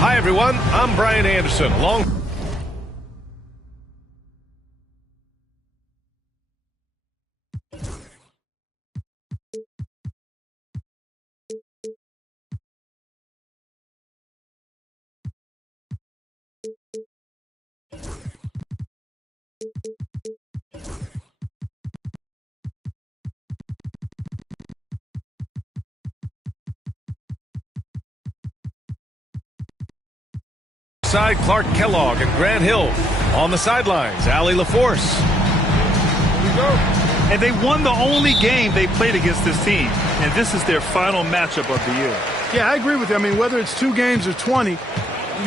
Hi, everyone. I'm Brian Anderson. Side Clark Kellogg and Grant Hill. On the sidelines, Allie LaForce. And they won the only game they played against this team. And this is their final matchup of the year. Yeah, I agree with you. I mean, whether it's 2 games or 20,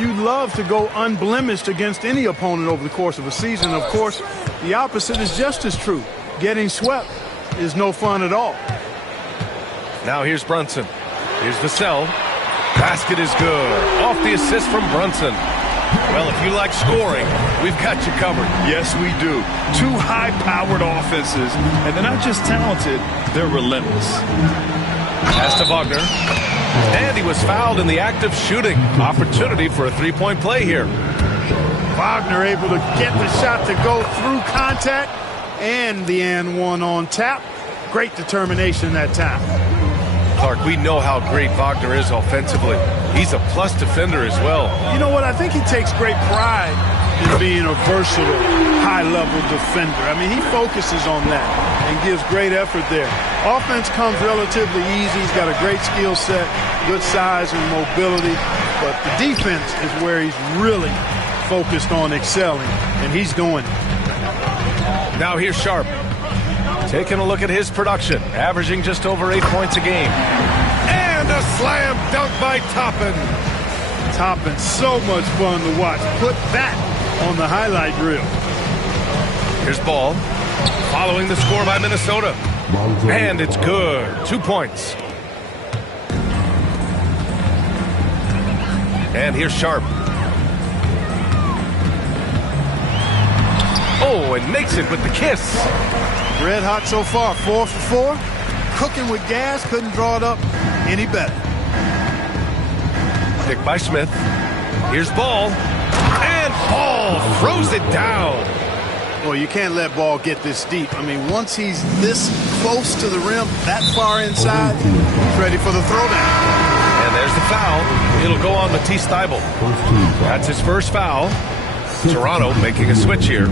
you'd love to go unblemished against any opponent over the course of a season. Of course, the opposite is just as true. Getting swept is no fun at all. Now here's Brunson. Here's Vassell. Basket is good. Off the assist from Brunson. Well, if you like scoring, we've got you covered. Yes, we do. 2 high-powered offenses, and they're not just talented, they're relentless. Pass to Wagner. And he was fouled in the act of shooting. Opportunity for a 3-point play here. Wagner able to get the shot to go through contact and the and one on tap. Great determination that time. Clark, we know how great Wagner is offensively. He's a plus defender as well. You know what? I think he takes great pride in being a versatile, high-level defender. I mean, he focuses on that and gives great effort there. Offense comes relatively easy. He's got a great skill set, good size and mobility. But the defense is where he's really focused on excelling, and he's doing it. Now here's Sharp. Taking a look at his production, averaging just over 8 points a game. And a slam dunk by Toppin. Toppin, so much fun to watch. Put that on the highlight reel. Here's Ball, following the score by Minnesota. And it's good. 2 points. And here's Sharp. Oh, and makes it with the kiss. Red hot so far, 4 for 4. Cooking with gas, couldn't draw it up any better. Pick by Smith. Here's Ball. And Ball throws it down. Well, you can't let Ball get this deep. I mean, once he's this close to the rim, that far inside, he's ready for the throwdown. And there's the foul. It'll go on Matisse Thybulle. That's his first foul. Toronto making a switch here.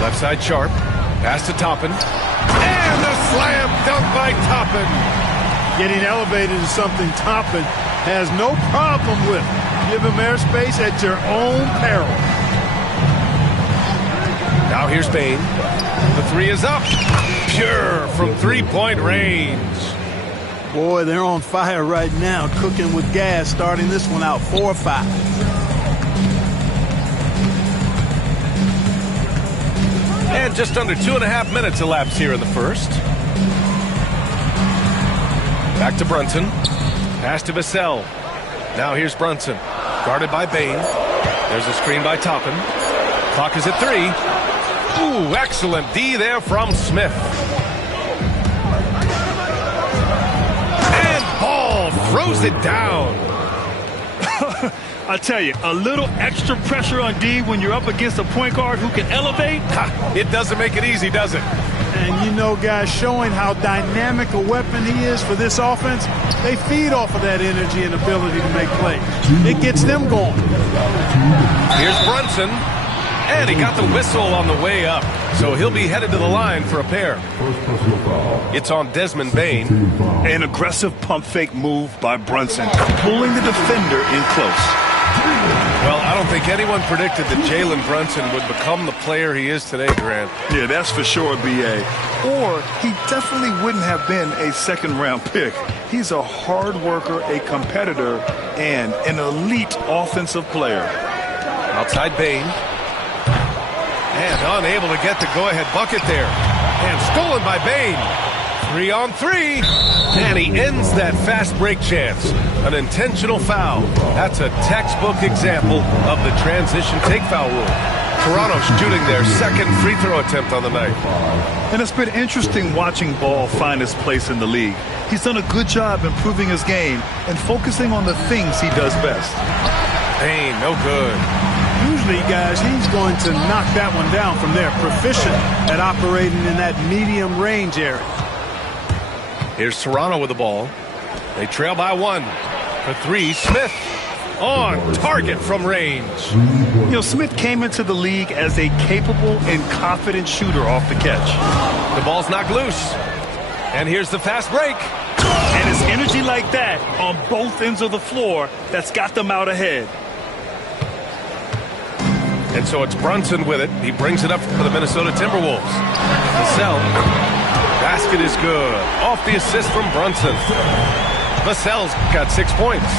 Left side Sharp. Pass to Toppin. And a slam dunk by Toppin. Getting elevated is something Toppin has no problem with. Give him airspace at your own peril. Now here's Bane. The 3 is up. Pure from 3-point range. Boy, they're on fire right now. Cooking with gas, starting this one out 4-5. And just under 2.5 minutes elapsed here in the first. Back to Brunson. Pass to Vassell. Now here's Brunson. Guarded by Bane. There's a screen by Toppin. Clock is at 3. Ooh, excellent D there from Smith. And Ball throws it down. I tell you, a little extra pressure on D when you're up against a point guard who can elevate. It doesn't make it easy, does it? And you know, guys, showing how dynamic a weapon he is for this offense, they feed off of that energy and ability to make plays. It gets them going. Here's Brunson. And he got the whistle on the way up, so he'll be headed to the line for a pair. It's on Desmond Bane. An aggressive pump fake move by Brunson, pulling the defender in close. Well, I don't think anyone predicted that Jalen Brunson would become the player he is today, Grant. Yeah, that's for sure, B.A. Or he definitely wouldn't have been a second-round pick. He's a hard worker, a competitor, and an elite offensive player. Outside Bane. And unable to get the go-ahead bucket there. And stolen by Bane. 3-on-3. And he ends that fast break chance. An intentional foul. That's a textbook example of the transition take foul rule. Toronto shooting their second free throw attempt on the night. And it's been interesting watching Ball find his place in the league. He's done a good job improving his game and focusing on the things he does best. Bane, no good. Usually, guys, he's going to knock that one down from there. Proficient at operating in that medium range area. Here's Toronto with the ball. They trail by 1. For 3, Smith on target from range. You know, Smith came into the league as a capable and confident shooter off the catch. The ball's knocked loose. And here's the fast break. And it's energy like that on both ends of the floor that's got them out ahead. And so it's Brunson with it. He brings it up for the Minnesota Timberwolves. Vassell. Basket is good. Off the assist from Brunson. Vassell's got 6 points.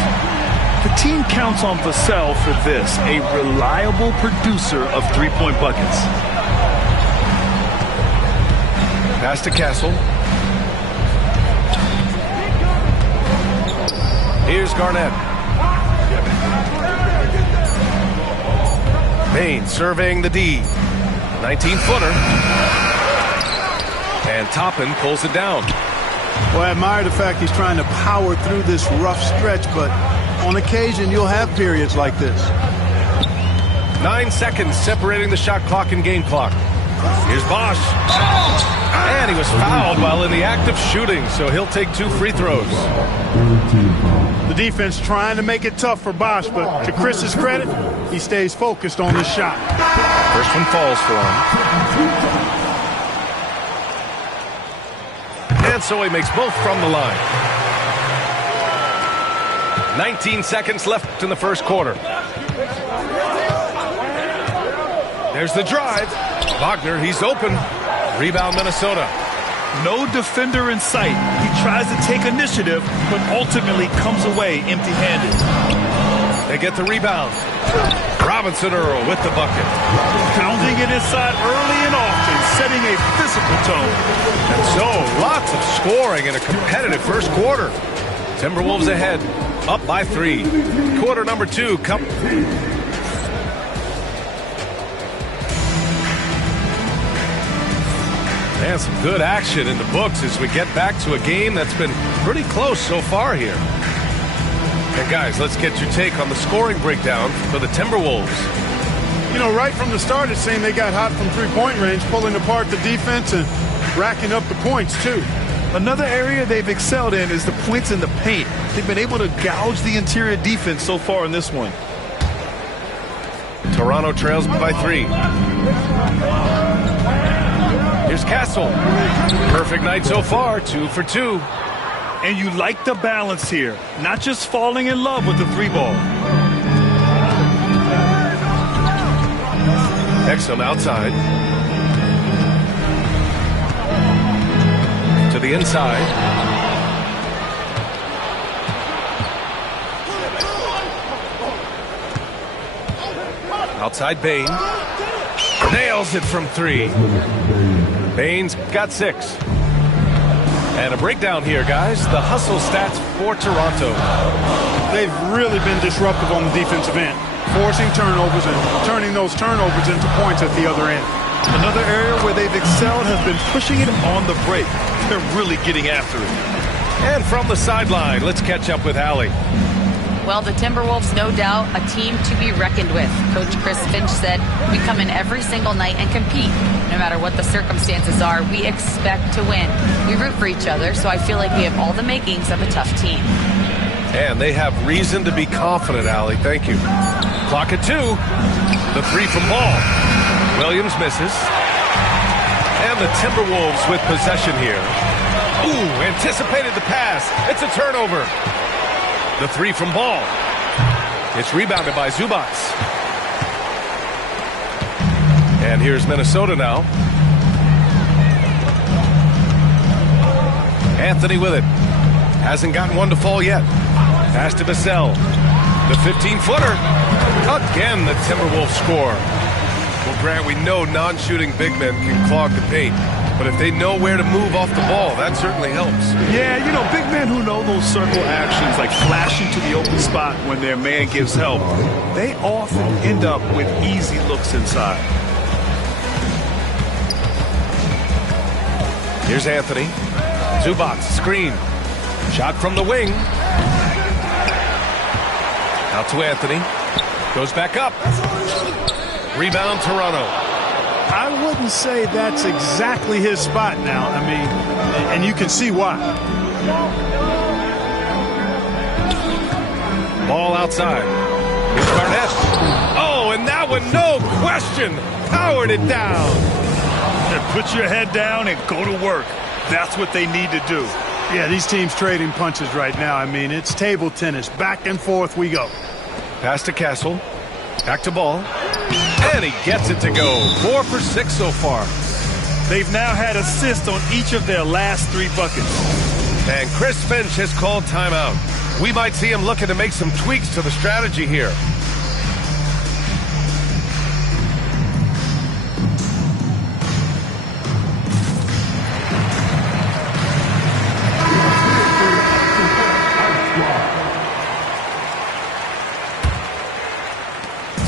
The team counts on Vassell for this, a reliable producer of three-point buckets. Pass to Castle. Here's Garnett. Bane surveying the D. 19-footer. And Toppin pulls it down. Well, I admire the fact he's trying to power through this rough stretch, but on occasion you'll have periods like this. 9 seconds separating the shot clock and game clock. Here's Bosch. And he was fouled while in the act of shooting, so he'll take 2 free throws. The defense trying to make it tough for Bosch, but to Chris's credit, he stays focused on this shot. First one falls for him. And so he makes both from the line. 19 seconds left in the first quarter. There's the drive. Wagner, he's open. Rebound, Minnesota. No defender in sight. He tries to take initiative, but ultimately comes away empty-handed. They get the rebound. Robinson Earl with the bucket. Pounding it inside early and often, setting a physical tone. And so, lots of scoring in a competitive first quarter. Timberwolves ahead, up by 3. Quarter number 2. And some good action in the books as we get back to a game that's been pretty close so far here. And guys, let's get your take on the scoring breakdown for the Timberwolves. You know, right from the start, it's saying they got hot from three-point range, pulling apart the defense and racking up the points, too. Another area they've excelled in is the points in the paint. They've been able to gouge the interior defense so far in this one. Toronto trails by 3. Here's Castle. Perfect night so far, 2 for 2. And you like the balance here, not just falling in love with the 3-ball. Exum outside. To the inside. Outside Bane. Nails it from 3. Bane's got 6. And a breakdown here, guys. The hustle stats for Toronto. They've really been disruptive on the defensive end, forcing turnovers and turning those turnovers into points at the other end. Another area where they've excelled has been pushing it on the break. They're really getting after it. And from the sideline, let's catch up with Allie. Well, the Timberwolves, no doubt, a team to be reckoned with. Coach Chris Finch said, we come in every single night and compete. No matter what the circumstances are, we expect to win. We root for each other, so I feel like we have all the makings of a tough team. And they have reason to be confident, Allie. Thank you. Clock at 2. The 3 from Ball. Williams misses. And the Timberwolves with possession here. Ooh, anticipated the pass. It's a turnover. The three from Ball. It's rebounded by Zubac. And here's Minnesota now. Anthony with it. Hasn't gotten one to fall yet. Pass to Vassell. The 15-footer. Again, the Timberwolves score. Well, Grant, we know non-shooting big men can clog the paint. But if they know where to move off the ball, that certainly helps. Yeah, you know, big men who know those circle actions, like flashing to the open spot when their man gives help, they often end up with easy looks inside. Here's Anthony. Zubac, screen. Shot from the wing. Out to Anthony. Goes back up. Rebound, Toronto. I wouldn't say that's exactly his spot now. I mean, and you can see why. Ball outside. Here's Garnett. Oh, and that one, no question, powered it down. Put your head down and go to work. That's what they need to do. Yeah, these teams trading punches right now. I mean, it's table tennis. Back and forth we go. Pass to Castle. Back to Ball. And he gets it to go. 4 for 6 so far. They've now had assists on each of their last 3 buckets. And Chris Finch has called timeout. We might see him looking to make some tweaks to the strategy here.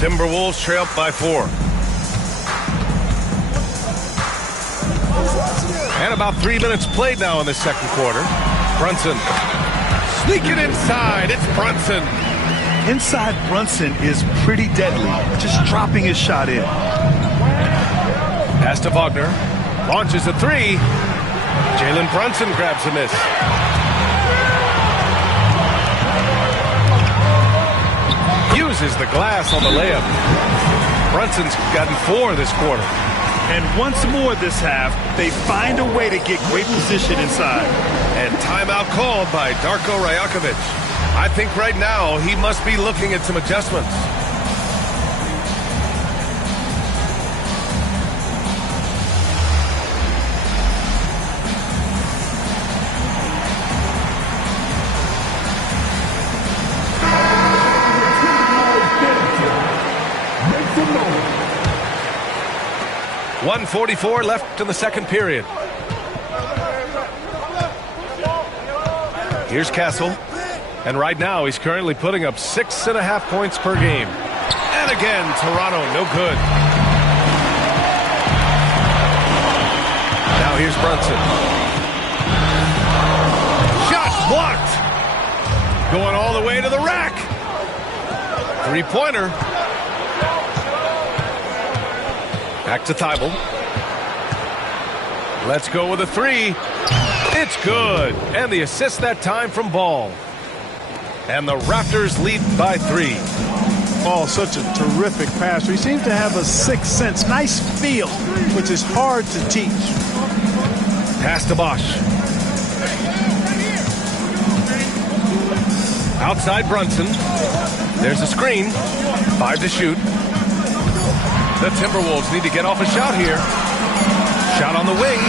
Timberwolves trail by 4. And about 3 minutes played now in the second quarter. Brunson sneaking inside. It's Brunson. Inside Brunson is pretty deadly. Just dropping his shot in. Pass to Wagner. Launches a 3. Jalen Brunson grabs a miss. Uses the glass on the layup. Brunson's gotten 4 this quarter. And once more this half, they find a way to get great position inside. And timeout called by Darko Rajakovic. I think right now he must be looking at some adjustments. .144 left in the second period. Here's Castle. And right now he's currently putting up 6.5 points per game. And again, Toronto, no good. Now here's Brunson. Shot blocked. Going all the way to the rack. 3-pointer. Back to Thibault. Let's go with a 3. It's good. And the assist that time from Ball. And the Raptors lead by 3. Ball, such a terrific passer. He seems to have a sixth sense. Nice feel, which is hard to teach. Pass to Bosch. Outside Brunson. There's a screen. 5 to shoot. The Timberwolves need to get off a shot here. Shot on the wing.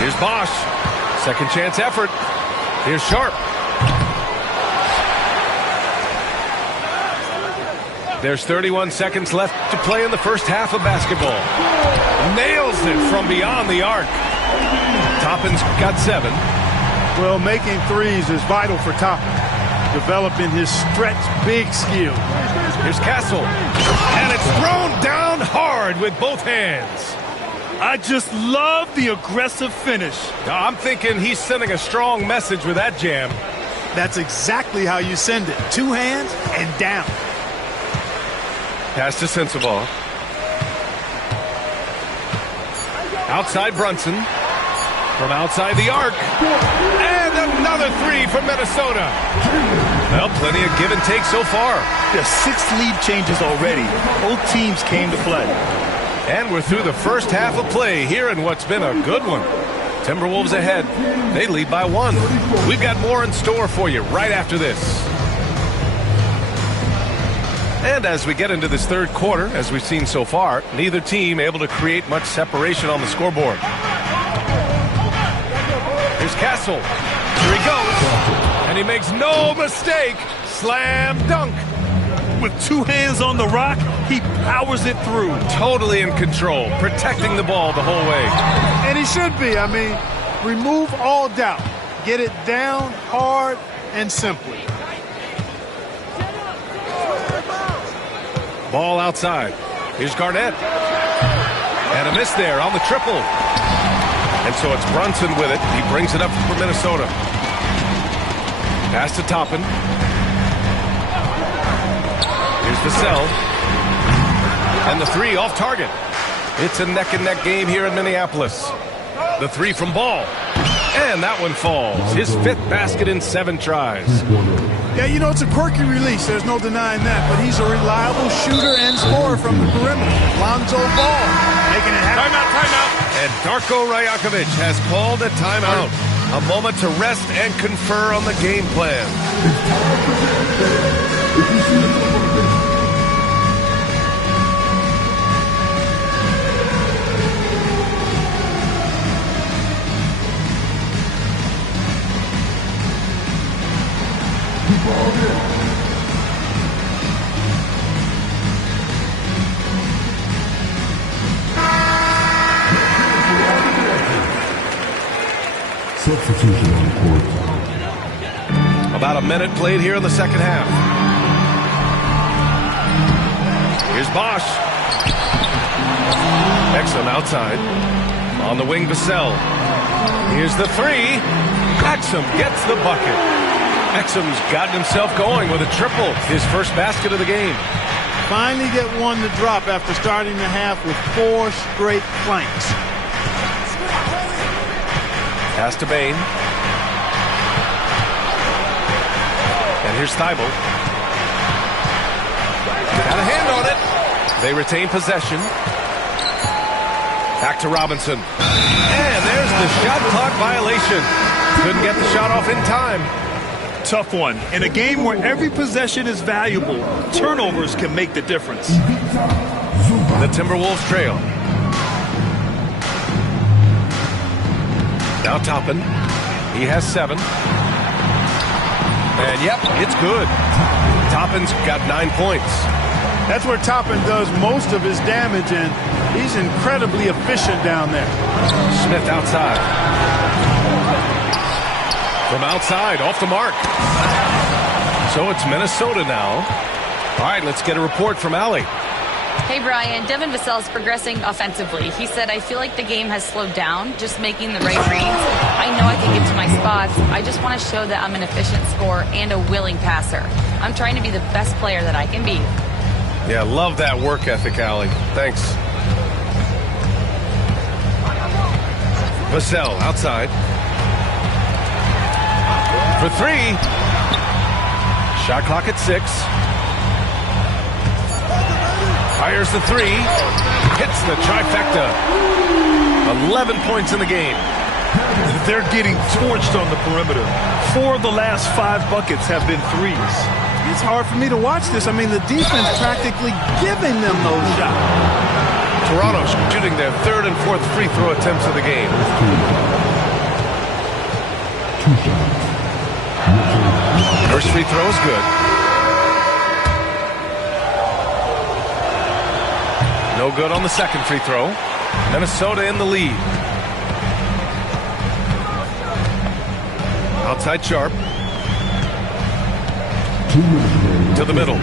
Here's Bosch. Second chance effort. Here's Sharp. There's 31 seconds left to play in the first half of basketball. Nails it from beyond the arc. Toppin's got 7. Well, making threes is vital for Toppin. Developing his stretch big skill. Here's Castle. And it's thrown down hard with both hands. I just love the aggressive finish. I'm thinking he's sending a strong message with that jam. That's exactly how you send it. 2 hands and down. Pass to Sensabaugh. Outside Brunson. From outside the arc. And another three from Minnesota. Well, plenty of give and take so far. There's 6 lead changes already. Both teams came to play. And we're through the first half of play here in what's been a good one. Timberwolves ahead. They lead by 1. We've got more in store for you right after this. And as we get into this third quarter, as we've seen so far, neither team able to create much separation on the scoreboard. Here's Castle. Here he goes. And he makes no mistake. Slam dunk. With 2 hands on the rock, he powers it through. Totally in control, protecting the ball the whole way. And he should be. I mean, remove all doubt. Get it down hard and simply. Ball outside. Here's Garnett. And a miss there on the triple. And so it's Brunson with it. He brings it up for Minnesota. Pass to Toppin. Here's Vassell. And the three off target. It's a neck-and-neck game here in Minneapolis. The three from Ball. And that one falls. His 5th basket in 7 tries. Yeah, you know, it's a quirky release. There's no denying that. But he's a reliable shooter and scorer from the perimeter. Lonzo Ball making it happen. Timeout. And Darko Rajakovic has called a timeout. A moment to rest and confer on the game plan. Substitution on the court. About a minute played here in the second half. Here's Bosch. Exum outside. On the wing, Vassell. Here's the three. Exum gets the bucket. Exum's gotten himself going with a triple. His first basket of the game. Finally get one to drop after starting the half with 4 straight planks. Pass to Bane. And here's Thibault. Got a hand on it. They retain possession. Back to Robinson. And there's the shot clock violation. Couldn't get the shot off in time. Tough one. In a game where every possession is valuable, turnovers can make the difference. The Timberwolves trail. Now Toppin. He has 7. And yep, it's good. Toppin's got 9 points. That's where Toppin does most of his damage, and he's incredibly efficient down there. Smith outside. From outside, off the mark. So it's Minnesota now. All right, let's get a report from Allie. Hey, Brian. Devin Vassell is progressing offensively. He said, I feel like the game has slowed down, just making the right reads. I know I can get to my spots. I just want to show that I'm an efficient scorer and a willing passer. I'm trying to be the best player that I can be. Yeah, love that work ethic, Allie. Thanks. Vassell outside. For 3. Shot clock at 6. Fires the 3. Hits the trifecta. 11 points in the game. They're getting torched on the perimeter. 4 of the last 5 buckets have been threes. It's hard for me to watch this. I mean, the defense practically giving them those shots. Toronto shooting their 3rd and 4th free throw attempts of the game. 2 shots. First free throw is good. No good on the second free throw. Minnesota in the lead. Outside Sharp. To the middle.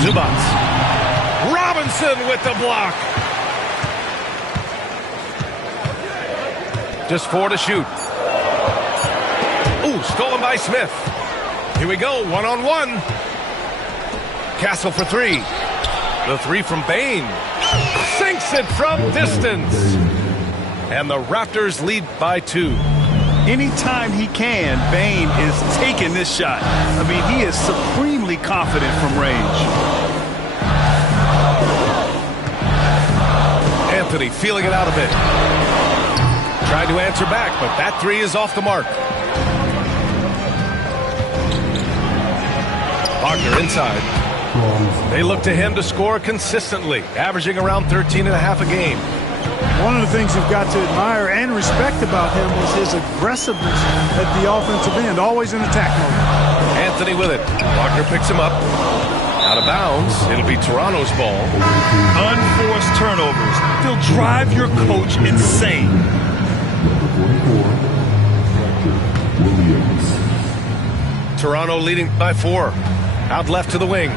Zubats. Robinson with the block. Just 4 to shoot. Ooh, stolen by Smith. Here we go, 1-on-1. Castle for 3. The 3 from Bane. Sinks it from distance. And the Raptors lead by 2. Anytime he can, Bane is taking this shot. I mean, he is supremely confident from range. Anthony feeling it out a bit. Tried to answer back, but that three is off the mark. Wagner inside. They look to him to score consistently, averaging around 13.5 a game. One of the things you've got to admire and respect about him is his aggressiveness at the offensive end, always in attack mode. Anthony with it. Wagner picks him up. Out of bounds. It'll be Toronto's ball. Unforced turnovers. They'll drive your coach insane. Toronto leading by 4. Out left to the wing.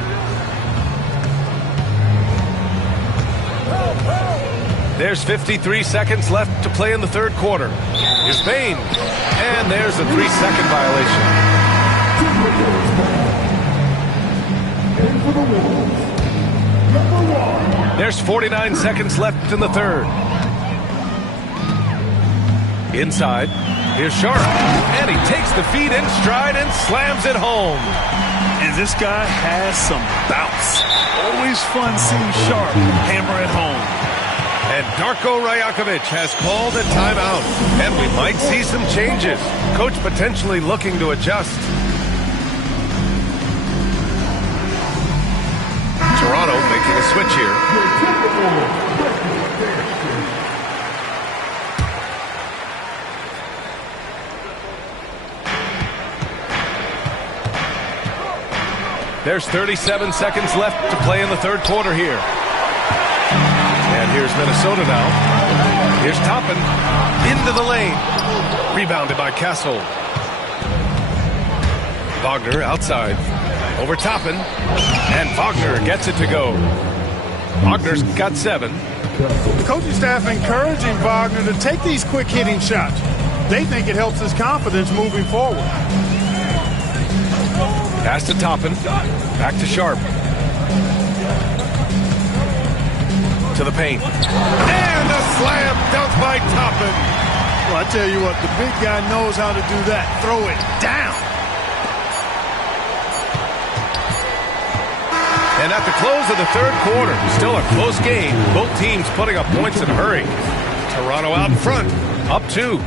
There's 53 seconds left to play in the third quarter. Here's Bane. And there's a 3-second violation. There's 49 seconds left in the third. Inside. Here's Sharp. And he takes the feed in stride and slams it home. And this guy has some bounce. Always fun seeing Sharp hammer it home. And Darko Rajakovic has called a timeout. And we might see some changes. Coach potentially looking to adjust. Toronto making a switch here. There's 37 seconds left to play in the third quarter here. And here's Minnesota now. Here's Toppin into the lane. Rebounded by Castle. Wagner outside. Over Toppin. And Wagner gets it to go. Wagner's got 7. The coaching staff encouraging Wagner to take these quick hitting shots. They think it helps his confidence moving forward. Pass to Toppin. Back to Sharp. To the paint. And a slam dunk by Toppin. Well, I tell you what, the big guy knows how to do that. Throw it down. And at the close of the third quarter, still a close game. Both teams putting up points in a hurry. Toronto out in front, up 2.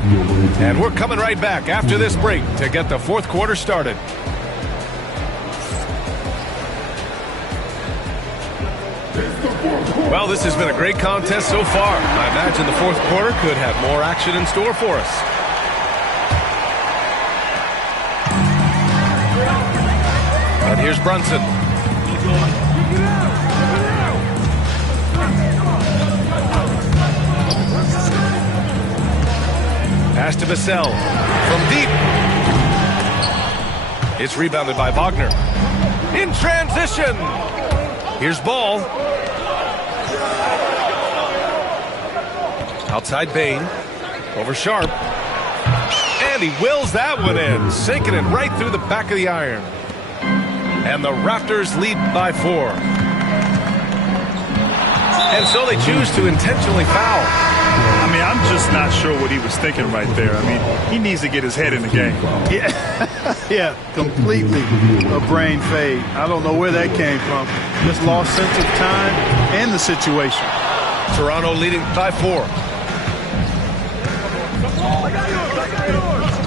And we're coming right back after this break to get the fourth quarter started. Well, this has been a great contest so far. I imagine the fourth quarter could have more action in store for us. And here's Brunson. Pass to Vassell from deep. It's rebounded by Wagner. In transition. Here's Ball. Outside Bane. Over Sharp. And he wills that one in. Sinking it right through the back of the iron. And the Raptors lead by 4. And so they choose to intentionally foul. I mean, I'm just not sure what he was thinking right there. I mean, he needs to get his head in the game. Yeah, completely a brain fade. I don't know where that came from. Just lost sense of time and the situation. Toronto leading by 4.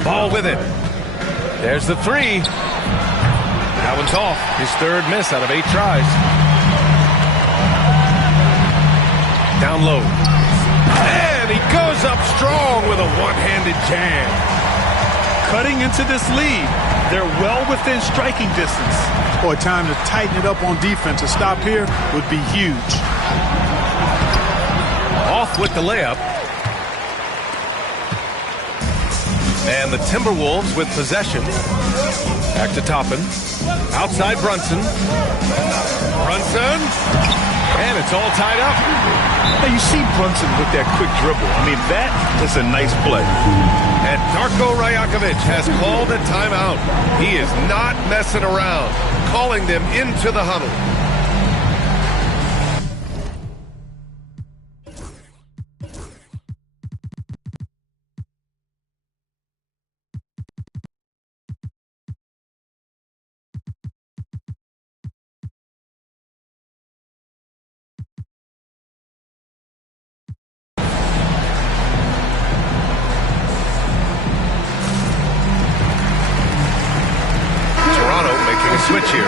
Ball with it. There's the 3. That one's off. His third miss out of 8 tries. Down low. And he goes up strong with a one-handed jam. Cutting into this lead. They're well within striking distance. Boy, time to tighten it up on defense. A stop here would be huge. Off with the layup. And the Timberwolves with possession. Back to Toppin. Outside Brunson. Brunson. And it's all tied up. Now you see Brunson with that quick dribble. I mean, that is a nice play. And Darko Rajakovic has called a timeout. He is not messing around, calling them into the huddle. switch here.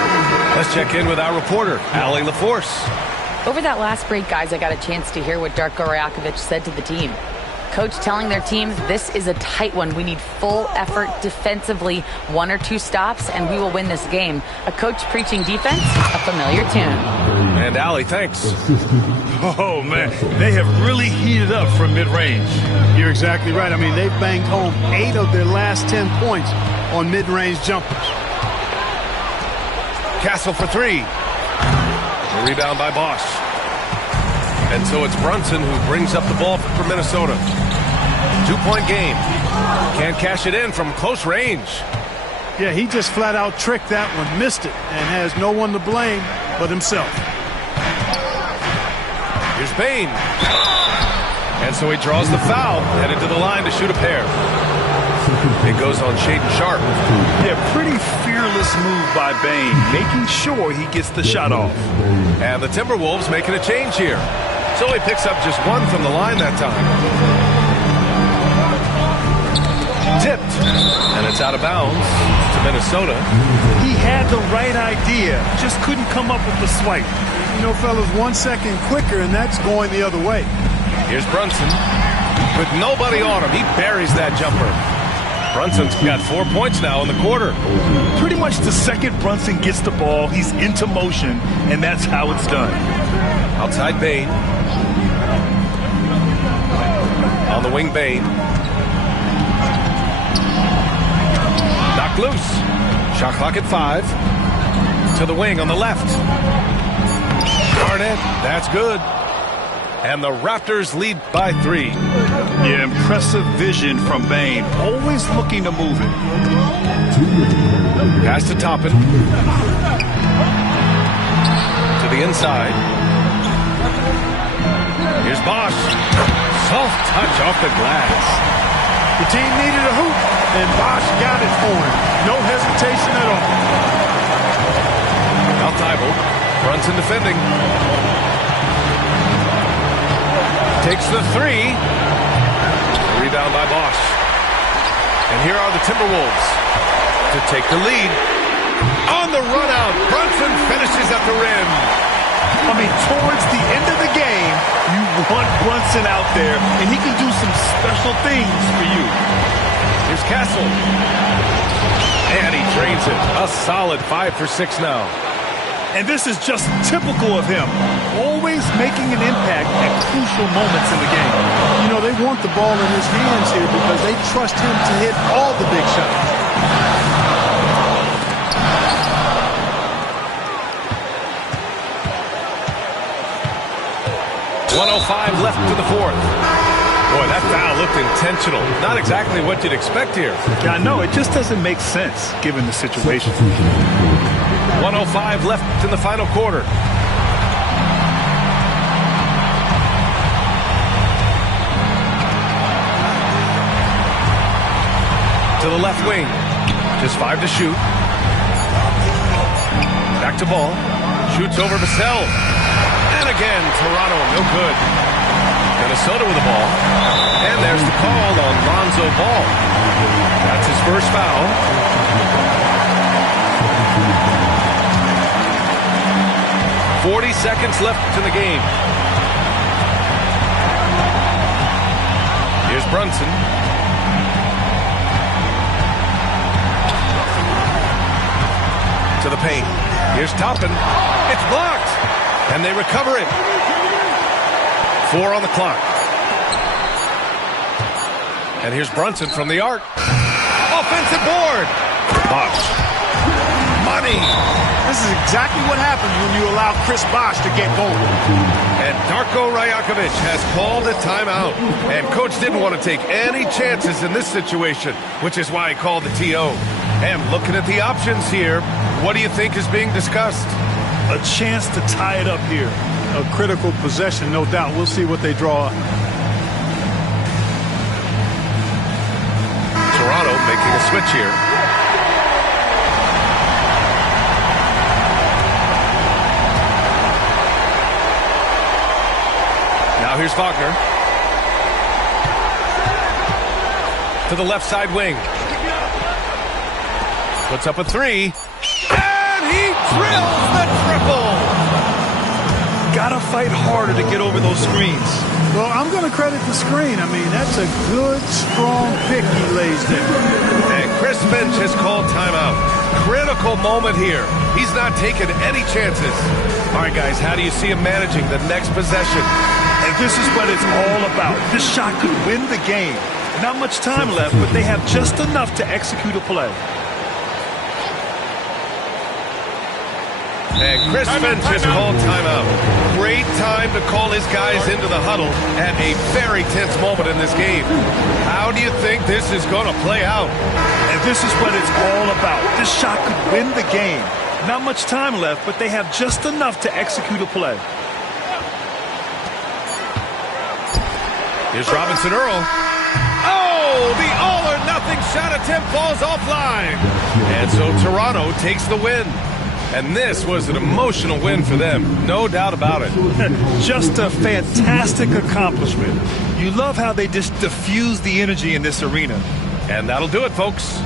Let's check in with our reporter, Allie LaForce. Over that last break, guys, I got a chance to hear what Darko Rajakovic said to the team. Coach telling their team, this is a tight one. We need full effort defensively, 1 or 2 stops, and we will win this game. A coach preaching defense, a familiar tune. And Allie, thanks. Oh, man, they have really heated up from mid-range. You're exactly right. I mean, they've banged home 8 of their last 10 points on mid-range jumpers. Castle for 3. A rebound by Bosch. And so it's Brunson who brings up the ball for Minnesota. 2-point game. Can't cash it in from close range. Yeah, he just flat out tricked that one, missed it, and has no one to blame but himself. Here's Bane. And so he draws the foul, headed to the line to shoot a pair. It goes on Shaedon Sharpe. Yeah, pretty fearless move by Bane, making sure he gets the shot off. And the Timberwolves making a change here. So he picks up just 1 from the line that time. Tipped. And it's out of bounds to Minnesota. He had the right idea, just couldn't come up with the swipe. You know, fellas, 1 second quicker, and that's going the other way. Here's Brunson. With nobody on him, he buries that jumper. Brunson's got 4 points now in the quarter. Pretty much the second Brunson gets the ball, he's into motion, and that's how it's done. Outside Bane. On the wing, Bane. Knocked loose. Shot clock at 5. To the wing on the left. Garnett, that's good. And the Raptors lead by 3. Yeah, impressive vision from Bane. Always looking to move it. Pass to Toppin. To the inside. Here's Bosch. Soft touch off the glass. The team needed a hoop, and Bosch got it for him. No hesitation at all. Now Thibault. Brunson defending. Takes the 3. Rebound by Bosch. And here are the Timberwolves to take the lead. On the run out, Brunson finishes at the rim. I mean, towards the end of the game, you want Brunson out there, and he can do some special things for you. Here's Castle. And he drains it. A solid 5 for 6 now. And this is just typical of him, always making an impact at crucial moments in the game. You know, they want the ball in his hands here because they trust him to hit all the big shots. 1:05 left to the 4th. Boy, that foul looked intentional. Not exactly what you'd expect here. Yeah, I know. It just doesn't make sense given the situation. 1:05 left in the final quarter. To the left wing. Just 5 to shoot. Back to Ball. Shoots over Vassell. And again, Toronto, no good. Minnesota with the ball. And there's the call on Lonzo Ball. That's his first foul. .40 seconds left in the game. Here's Brunson. To the paint. Here's Toppin. It's blocked. And they recover it. 4 on the clock. And here's Brunson from the arc. Offensive board. Bosch. Money. This is exactly what happens when you allow Chris Bosch to get going. And Darko Rajakovic has called a timeout. And coach didn't want to take any chances in this situation, which is why he called the TO. And looking at the options here, what do you think is being discussed? A chance to tie it up here. A critical possession, no doubt. We'll see what they draw up. Toronto making a switch here. Now here's Wagner. To the left side wing. Puts up a 3. And he drills the triple. Gotta fight harder to get over those screens. Well, I'm going to credit the screen. I mean, that's a good, strong pick he lays there. And Chris Finch has called timeout. Critical moment here. He's not taking any chances. All right, guys, how do you see him managing the next possession? And this is what it's all about. This shot could win the game. Not much time left, but they have just enough to execute a play. And Chris Finch has called timeout. Great time to call his guys into the huddle at a very tense moment in this game. How do you think this is going to play out? And this is what it's all about. This shot could win the game. Not much time left, but they have just enough to execute a play. Here's Robinson Earl. Oh, the all-or-nothing shot attempt falls offline. And so Toronto takes the win. And this was an emotional win for them, no doubt about it. Just a fantastic accomplishment. You love how they just diffuse the energy in this arena. And that'll do it, folks.